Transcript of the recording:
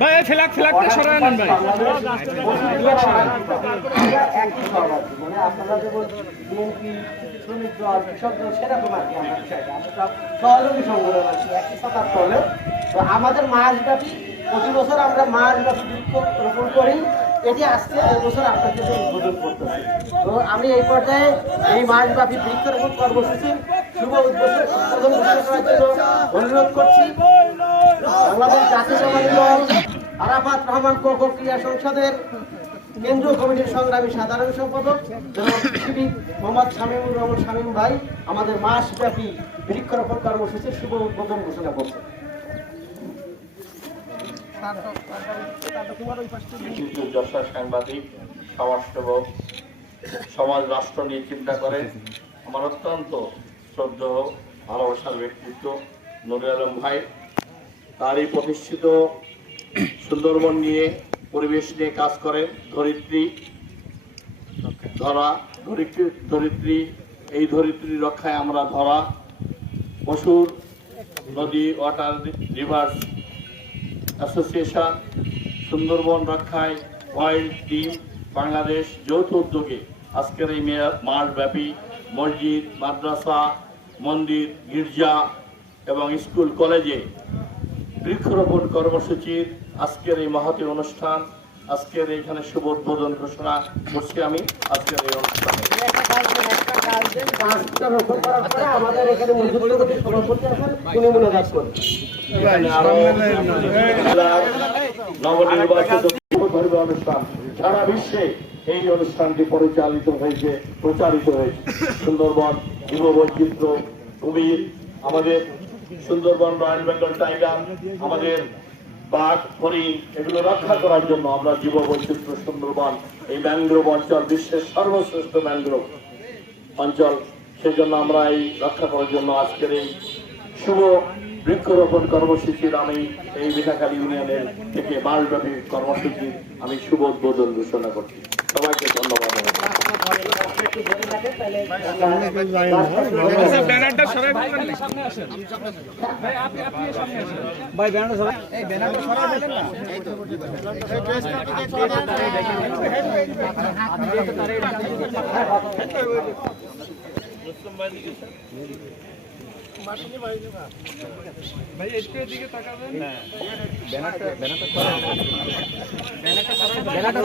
ভাই ফ্ল্যাগ, ফ্ল্যাগটা সরায় নেন ভাই। আমাদের মাসব্যাপী প্রতি বছর আমরা মাসব্যাপী বৃক্ষ রোপণ করি। এটি আজকে এই বছর আপনার কাছে উদ্বোধন করতেছি। তো আমি এই পর্যায়ে এই মাসব্যাপী বৃক্ষরোপণ কর্মসূচির শুভ উদ্বোধন করার জন্য অনুরোধ করছি। বাংলাদেশ দল, আরাফাত রহমান কোক ক্রিয়া সংসদের কেন্দ্রীয় কমিটির সংগ্রামী সাধারণ সম্পাদক কৃষিবিদ মোহাম্মদ শামীমুর রহমান শামীম ভাই আমাদের মাসব্যাপী বৃক্ষরোপণ কর্মসূচির শুভ উদ্বোধন ঘোষণা করছে কিন্তু যশা সাংবাদিক, সমাজসেবক, সমাজ রাষ্ট্র নিয়ে চিন্তা করেন আমার অত্যন্ত শ্রদ্ধেয়, ভালোবাসার ব্যক্তিত্ব নুরে আলম ভাই। তারই প্রতিষ্ঠিত সুন্দরবন নিয়ে, পরিবেশ নিয়ে কাজ করেন ধরিত্রী, ধরা, ধরিত্রী ধরিত্রী। এই ধরিত্রী রক্ষায় আমরা ধরা, পশুর নদী, ওয়াটার রিভার্স অ্যাসোসিয়েশন, সুন্দরবন রক্ষায় ওয়াইল্ড টিম, বাংলাদেশ যৌথ উদ্যোগে আজকের এই মে- মাসব্যাপী মসজিদ, মাদ্রাসা, মন্দির, গির্জা এবং স্কুল, কলেজে বৃক্ষরোপণ কর্মসূচির আজকের এই মহতী অনুষ্ঠান আজকের এইখানে শুভ উদ্বোধন ঘোষণা করছি আমি। আজকের এই অনুষ্ঠানে। আমাদের এখানে নবনির্বাচিত অনুষ্ঠান সারা বিশ্বে এই অনুষ্ঠানটি পরিচালিত হয়েছে প্রচারিত হয়েছে। সুন্দরবন জীব বৈচিত্র্য কুমির আমাদের সুন্দরবন রয়্যাল বেঙ্গল টাইগার আমাদের বাঘ, হরিণ, এগুলো রক্ষা করার জন্য আমরা জীব বৈচিত্র্য সুন্দরবন, এই ম্যানগ্রোভ অঞ্চল, বিশ্বের সর্বশ্রেষ্ঠ ম্যানগ্রোভ অঞ্চল। সেজন্য আমরা এই রক্ষা করার জন্য আজকের এই শুভ বৃক্ষরোপণ কর্মসূচির আমি এই মিঠাখালী ইউনিয়নের থেকে মাসব্যাপী কর্মসূচির আমি শুভ উদ্বোধন ঘোষণা করছি। সবাইকে ধন্যবাদ। ব্যানারটা সরাই দিবেন সামনে আসেন ভাই আপনি আপনি সামনে আসেন ভাই ব্যানারটা সরাই এই ব্যানারটা সরাই দিলেন ভাই একটু এদিকে তাকাবেন। ব্যানারটা ব্যানারটা ব্যানারটা দেন।